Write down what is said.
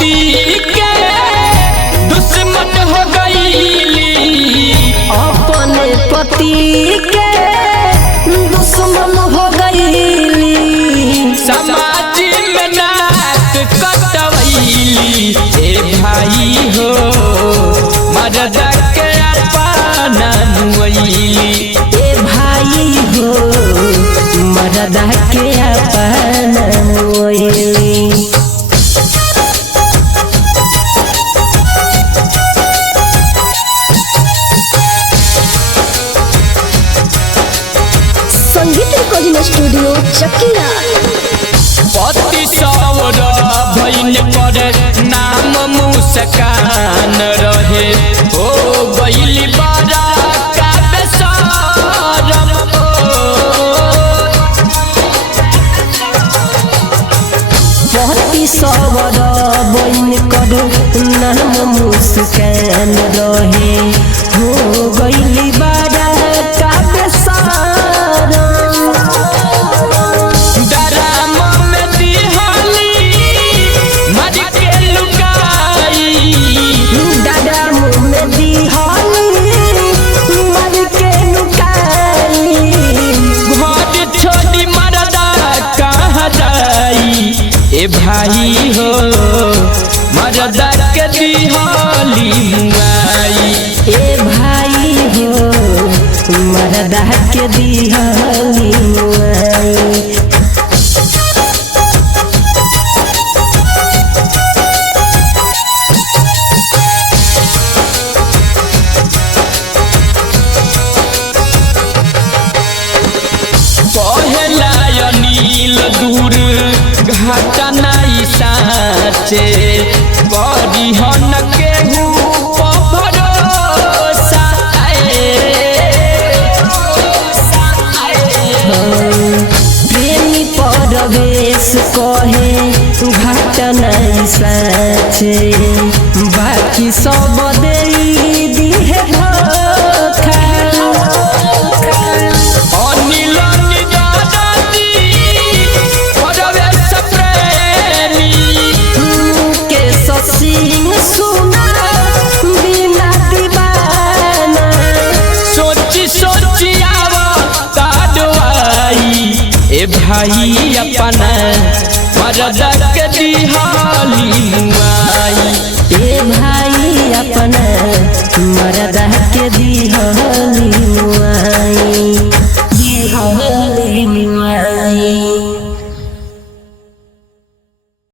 पति के दुश्मन हो गईली, अपने पति के दुश्मन हो गईली, समाज में नाक कटवैली। ए भाई हो मर्द के अपना नुइली, ए भाई हो मर्द के अपना नुइली। संगीत रिकॉर्डिंग स्टूडियो चकिया। पति सौर भैन पर नाम मुस्कान रहे, हो गईली बड़ा का बेशरम। पति सौर भैन कर नाम मुस्कान रहे, हो गईली बड़ा का बेशरम। ए भाई हो मर्द के दिहाली मुआई, ए भाई हो मर्द के दिहाली मुआई। पहला नील दूर घाटा नहीं साचे, परिहन के भरोसा। प्रेमी परवेश कहे घाट नहीं साचे, बाकी सब दे दिहे धोखा। सुना बिना दीवाना, सोची सोची आवताई। ए भाई अपना मर्द के दिहाली मुआई, ए भाई अपना मर्द के दिहाली।